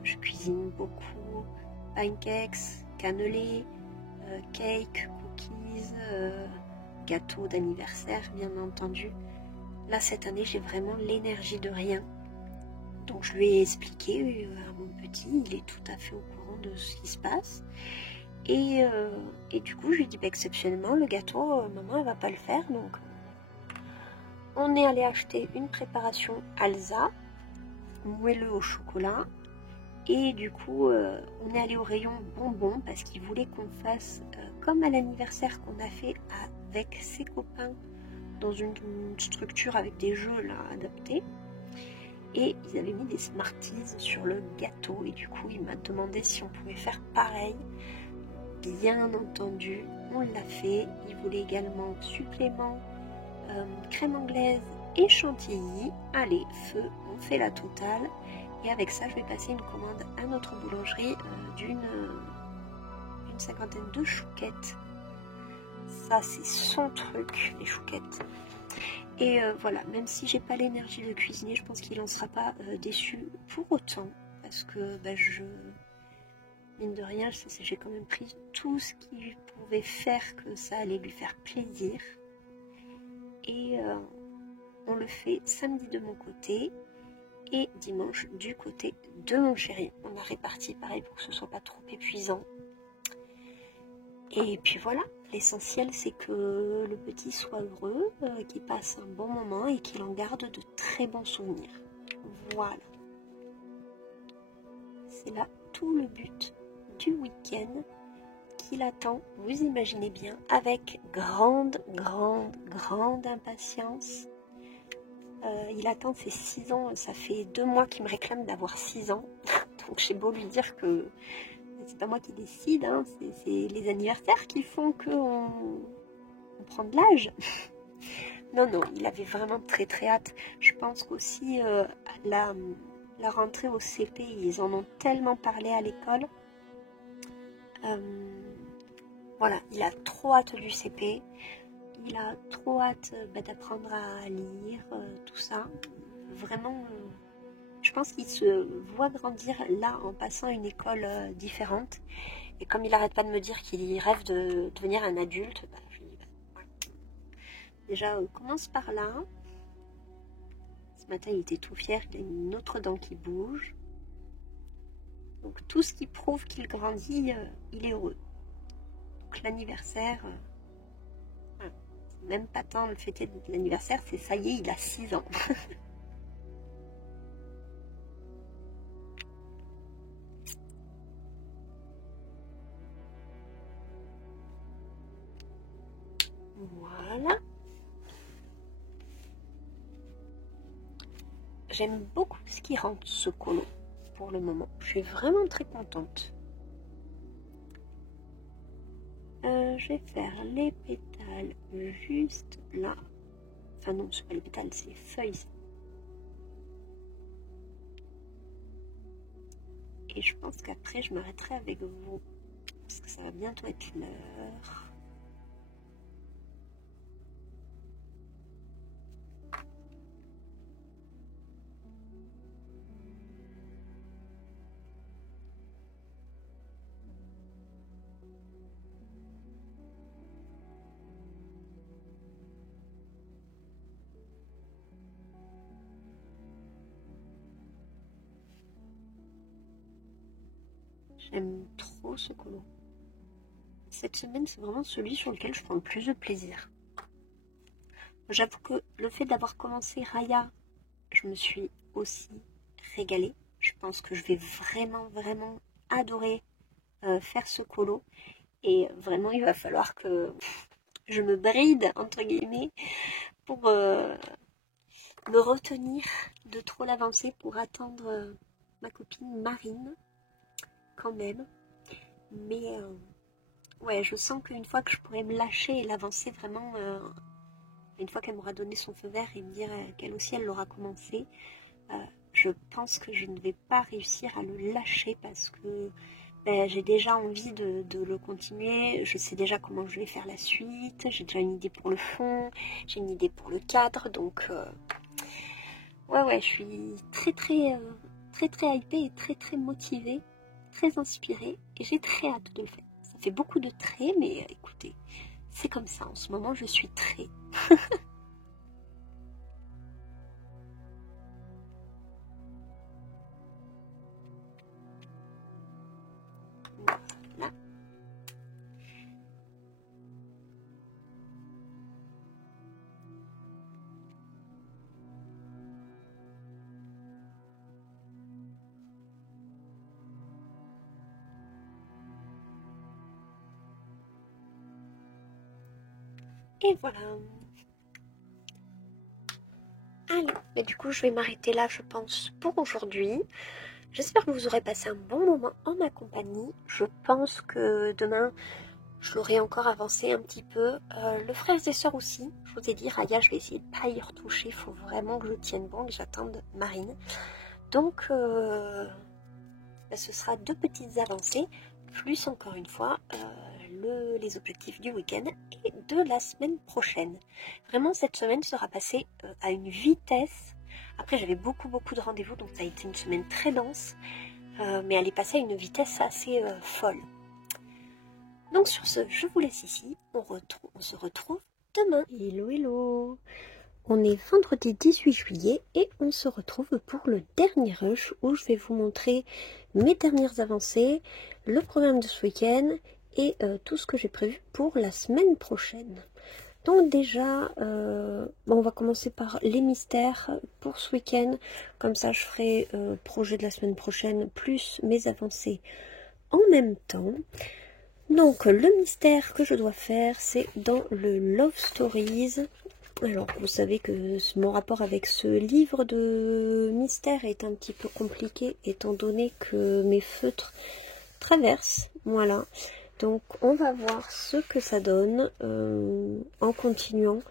Je cuisine beaucoup. Pancakes, cannelés, cakes, cookies, gâteaux d'anniversaire, bien entendu. Là, cette année, j'ai vraiment l'énergie de rien. Donc, je lui ai expliqué à mon petit, il est tout à fait au courant de ce qui se passe. Et du coup, je lui ai dit, exceptionnellement, le gâteau, maman, elle va pas le faire. Donc, on est allé acheter une préparation Alsa, moelleux au chocolat. Et du coup, on est allé au rayon bonbons parce qu'il voulait qu'on fasse comme à l'anniversaire qu'on a fait avec ses copains dans une structure avec des jeux là adaptés. Et ils avaient mis des Smarties sur le gâteau. Et du coup, il m'a demandé si on pouvait faire pareil. Bien entendu, on l'a fait. Il voulait également supplément, crème anglaise et chantilly. Allez, feu, on fait la totale. Et avec ça, je vais passer une commande à notre boulangerie d'une cinquantaine de chouquettes. Ça, c'est son truc, les chouquettes. Et voilà, même si j'ai pas l'énergie de cuisiner, je pense qu'il n'en sera pas déçu pour autant. Parce que mine de rien, j'ai quand même pris tout ce qui pouvait faire que ça allait lui faire plaisir. Et on le fait samedi de mon côté et dimanche du côté de mon chéri. On a réparti pareil pour que ce soit pas trop épuisant. Et puis voilà, l'essentiel c'est que le petit soit heureux, qu'il passe un bon moment et qu'il en garde de très bons souvenirs. Voilà. C'est là tout le but du week-end qu'il attend, vous imaginez bien, avec grande impatience. Il attend ses 6 ans, ça fait 2 mois qu'il me réclame d'avoir 6 ans. Donc j'ai beau lui dire que c'est pas moi qui décide, hein, c'est les anniversaires qui font qu'on prend de l'âge. Non, il avait vraiment très hâte. Je pense qu'aussi la rentrée au CP, ils en ont tellement parlé à l'école. Voilà, il a trop hâte du CP. Il a trop hâte d'apprendre à lire, tout ça. Vraiment, je pense qu'il se voit grandir là en passant à une école différente. Et comme il n'arrête pas de me dire qu'il rêve de devenir un adulte, je lui dis, ouais. Déjà, commence par là. Ce matin, il était tout fier, il a une autre dent qui bouge. Donc tout ce qui prouve qu'il grandit, il est heureux. Donc l'anniversaire... même pas tant le fêter de l'anniversaire, c'est ça y est, il a 6 ans. Voilà. J'aime beaucoup ce qui rend ce colo pour le moment. Je suis vraiment très contente. Je vais faire les pétales juste là. Enfin non, c'est pas les pétales, c'est les feuilles. Et je pense qu'après, je m'arrêterai avec vous. Parce que ça va bientôt être l'heure. J'aime trop ce colo. Cette semaine, c'est vraiment celui sur lequel je prends le plus de plaisir. J'avoue que le fait d'avoir commencé Raya, je me suis aussi régalée. Je pense que je vais vraiment adorer faire ce colo. Et vraiment, il va falloir que je me bride, entre guillemets, pour me retenir de trop l'avancer pour attendre ma copine Marine, quand même. Mais ouais, je sens qu'une fois que je pourrai me lâcher et l'avancer vraiment, une fois qu'elle m'aura donné son feu vert et me dire qu'elle aussi elle l'aura commencé, je pense que je ne vais pas réussir à le lâcher parce que j'ai déjà envie de le continuer. Je sais déjà comment je vais faire la suite, j'ai déjà une idée pour le fond, j'ai une idée pour le cadre, donc ouais, je suis très hypée et très motivée, très inspirée et j'ai très hâte de le faire. Ça fait beaucoup de traits, mais écoutez, c'est comme ça, en ce moment je suis très. Voilà. Et voilà. Allez, mais du coup je vais m'arrêter là je pense pour aujourd'hui. J'espère que vous aurez passé un bon moment en ma compagnie. Je pense que demain je l'aurai encore avancé un petit peu. Le frère et sœurs aussi. Je vous ai dit Raya, je vais essayer de pas y retoucher. Il faut vraiment que je tienne bon, que j'attende Marine. Donc ce sera 2 petites avancées, plus encore une fois les objectifs du week-end et de la semaine prochaine. Vraiment cette semaine sera passée à une vitesse. Après j'avais beaucoup de rendez-vous, donc ça a été une semaine très dense, mais elle est passée à une vitesse assez folle. Donc sur ce, je vous laisse ici, on se retrouve demain. Hello. On est vendredi 18 juillet et on se retrouve pour le dernier rush où je vais vous montrer mes dernières avancées, le programme de ce week-end et tout ce que j'ai prévu pour la semaine prochaine. Donc déjà, on va commencer par les mystères pour ce week-end. Comme ça, je ferai projet de la semaine prochaine plus mes avancées en même temps. Donc le mystère que je dois faire, c'est dans le Love Stories. Alors vous savez que mon rapport avec ce livre de mystère est un petit peu compliqué étant donné que mes feutres traversent. Voilà. Donc on va voir ce que ça donne en continuant.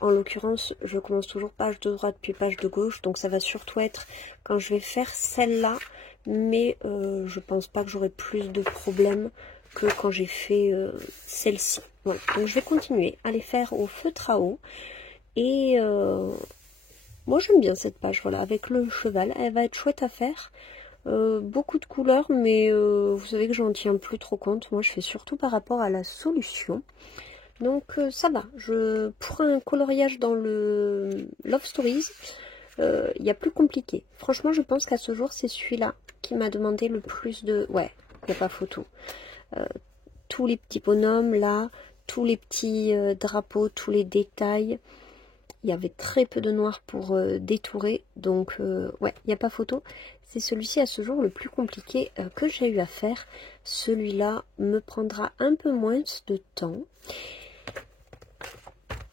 En l'occurrence, je commence toujours page de droite puis page de gauche. Donc ça va surtout être quand je vais faire celle-là. Mais je pense pas que j'aurai plus de problèmes que quand j'ai fait celle-ci. Voilà. Donc je vais continuer à les faire au feutre à eau. Et moi j'aime bien cette page, voilà, avec le cheval. Elle va être chouette à faire. Beaucoup de couleurs, mais vous savez que j'en tiens plus trop compte. Moi je fais surtout par rapport à la solution. Donc ça va. Pour un coloriage dans le Love Stories, il y a plus compliqué. Franchement je pense qu'à ce jour c'est celui-là qui m'a demandé le plus de... Ouais, il n'y a pas photo. Tous les petits bonhommes là, tous les petits drapeaux, tous les détails. Il y avait très peu de noir pour détourer, donc ouais, il n'y a pas photo. C'est celui-ci à ce jour le plus compliqué que j'ai eu à faire. Celui-là me prendra un peu moins de temps.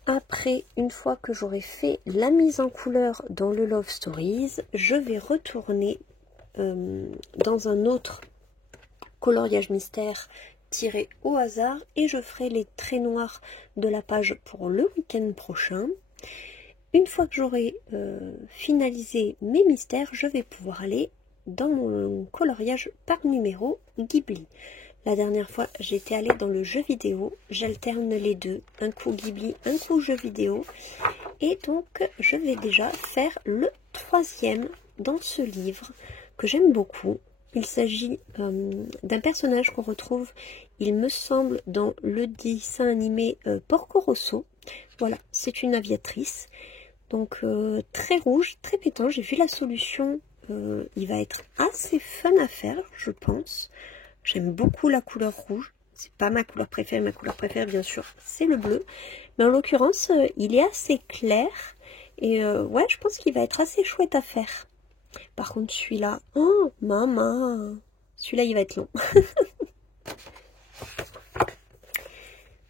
Après, une fois que j'aurai fait la mise en couleur dans le Love Stories, je vais retourner dans un autre coloriage mystère tiré au hasard et je ferai les traits noirs de la page pour le week-end prochain. Une fois que j'aurai finalisé mes mystères, je vais pouvoir aller dans mon coloriage par numéro Ghibli. La dernière fois, j'étais allée dans le jeu vidéo. J'alterne les deux, un coup Ghibli, un coup jeu vidéo. Et donc, je vais déjà faire le 3e dans ce livre que j'aime beaucoup. Il s'agit d'un personnage qu'on retrouve, il me semble, dans le dessin animé Porco Rosso. Voilà, c'est une aviatrice. Donc très rouge, très pétant. J'ai vu la solution, il va être assez fun à faire, je pense. J'aime beaucoup la couleur rouge. C'est pas ma couleur préférée. Ma couleur préférée, bien sûr, c'est le bleu. Mais en l'occurrence, il est assez clair. Et ouais, je pense qu'il va être assez chouette à faire. Par contre, celui-là... Oh, maman! Celui-là, il va être long.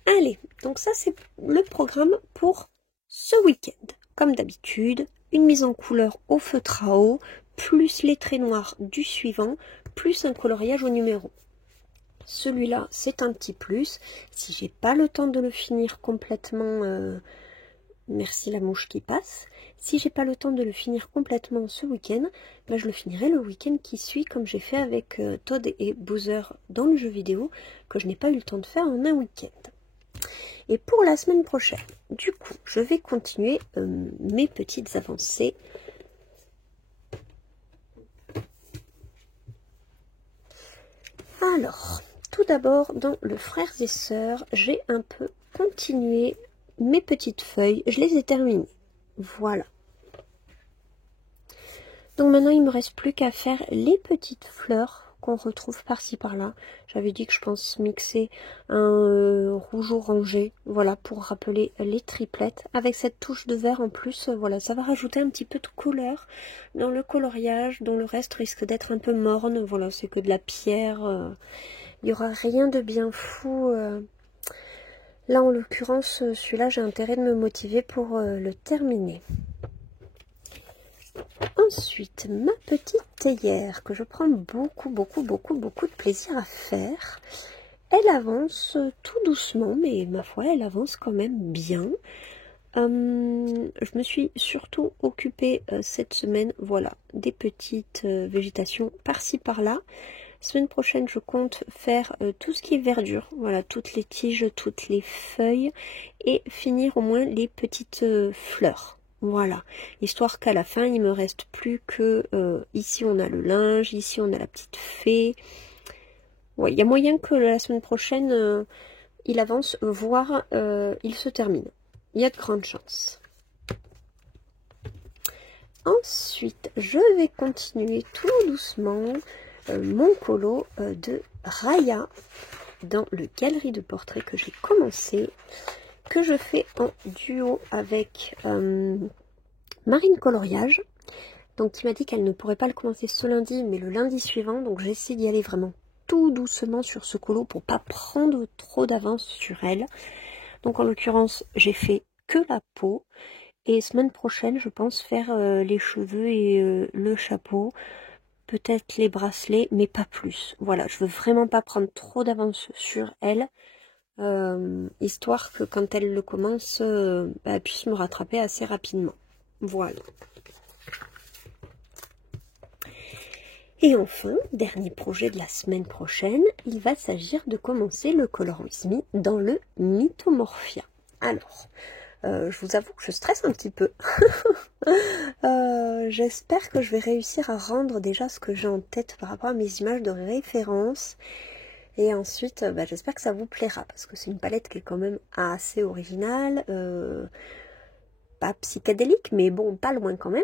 Allez, donc ça, c'est le programme pour ce week-end. Comme d'habitude, une mise en couleur au feutre à eau, plus les traits noirs du suivant, plus un coloriage au numéro. Celui-là, c'est un petit plus. Si j'ai pas le temps de le finir complètement... Merci la mouche qui passe. Si j'ai pas le temps de le finir complètement ce week-end, ben je le finirai le week-end qui suit, comme j'ai fait avec Todd et Bowser dans le jeu vidéo, que je n'ai pas eu le temps de faire en un week-end. Et pour la semaine prochaine, du coup, je vais continuer mes petites avancées. Alors, tout d'abord, dans le Frères et Sœurs, j'ai un peu continué mes petites feuilles. Je les ai terminées. Voilà. Donc maintenant, il ne me reste plus qu'à faire les petites fleurs qu'on retrouve par-ci par-là. J'avais dit que je pense mixer un rouge orangé, voilà, pour rappeler les triplettes. Avec cette touche de vert en plus, voilà, ça va rajouter un petit peu de couleur dans le coloriage, dont le reste risque d'être un peu morne. Voilà, c'est que de la pierre. Il n'y aura rien de bien fou. Là, en l'occurrence, celui-là, j'ai intérêt de me motiver pour le terminer. Ensuite, ma petite théière que je prends beaucoup de plaisir à faire. Elle avance tout doucement, mais ma foi, elle avance quand même bien. Je me suis surtout occupée cette semaine, voilà, des petites végétations par-ci par-là. Semaine prochaine, je compte faire tout ce qui est verdure, voilà, toutes les tiges, toutes les feuilles, et finir au moins les petites fleurs. Voilà, histoire qu'à la fin, il me reste plus que ici on a le linge, ici on a la petite fée. Ouais, il y a moyen que la semaine prochaine, il avance, voire il se termine. Il y a de grandes chances. Ensuite, je vais continuer tout doucement mon colo de Raya dans le galerie de portraits que j'ai commencé, que je fais en duo avec Marine Coloriage, donc qui m'a dit qu'elle ne pourrait pas le commencer ce lundi mais le lundi suivant, donc j'essaie d'y aller vraiment tout doucement sur ce colo pour pas prendre trop d'avance sur elle. Donc en l'occurrence j'ai fait que la peau, et semaine prochaine je pense faire les cheveux et le chapeau, peut-être les bracelets, mais pas plus. Voilà, je veux vraiment pas prendre trop d'avance sur elle, histoire que quand elle le commence, elle puisse me rattraper assez rapidement. Voilà. Et enfin, dernier projet de la semaine prochaine, il va s'agir de commencer le Color With Me dans le Mythomorphia. Alors, je vous avoue que je stresse un petit peu. J'espère que je vais réussir à rendre déjà ce que j'ai en tête par rapport à mes images de référence. Et ensuite, j'espère que ça vous plaira, parce que c'est une palette qui est quand même assez originale. Pas psychédélique, mais bon, pas loin quand même.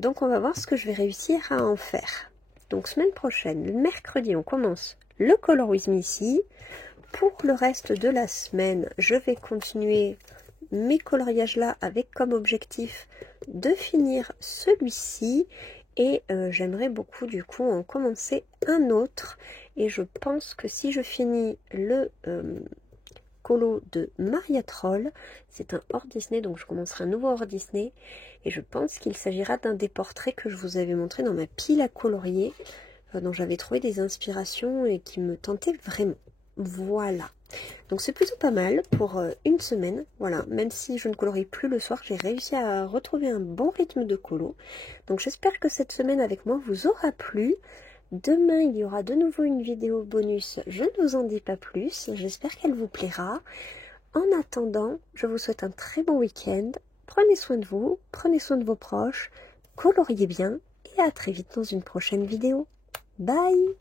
Donc on va voir ce que je vais réussir à en faire. Donc semaine prochaine, le mercredi, on commence le Color With Me ici. Pour le reste de la semaine, je vais continuer mes coloriages là avec comme objectif de finir celui-ci. Et j'aimerais beaucoup du coup en commencer un autre. Et je pense que si je finis le colo de Maria Troll, c'est un hors Disney, donc je commencerai un nouveau hors Disney, et je pense qu'il s'agira d'un des portraits que je vous avais montré dans ma pile à colorier, dont j'avais trouvé des inspirations et qui me tentaient vraiment. Voilà, donc c'est plutôt pas mal pour une semaine. Voilà, même si je ne colorie plus le soir, j'ai réussi à retrouver un bon rythme de colo. Donc j'espère que cette semaine avec moi vous aura plu. Demain, il y aura de nouveau une vidéo bonus, je ne vous en dis pas plus, j'espère qu'elle vous plaira. En attendant, je vous souhaite un très bon week-end, prenez soin de vous, prenez soin de vos proches, coloriez bien, et à très vite dans une prochaine vidéo. Bye!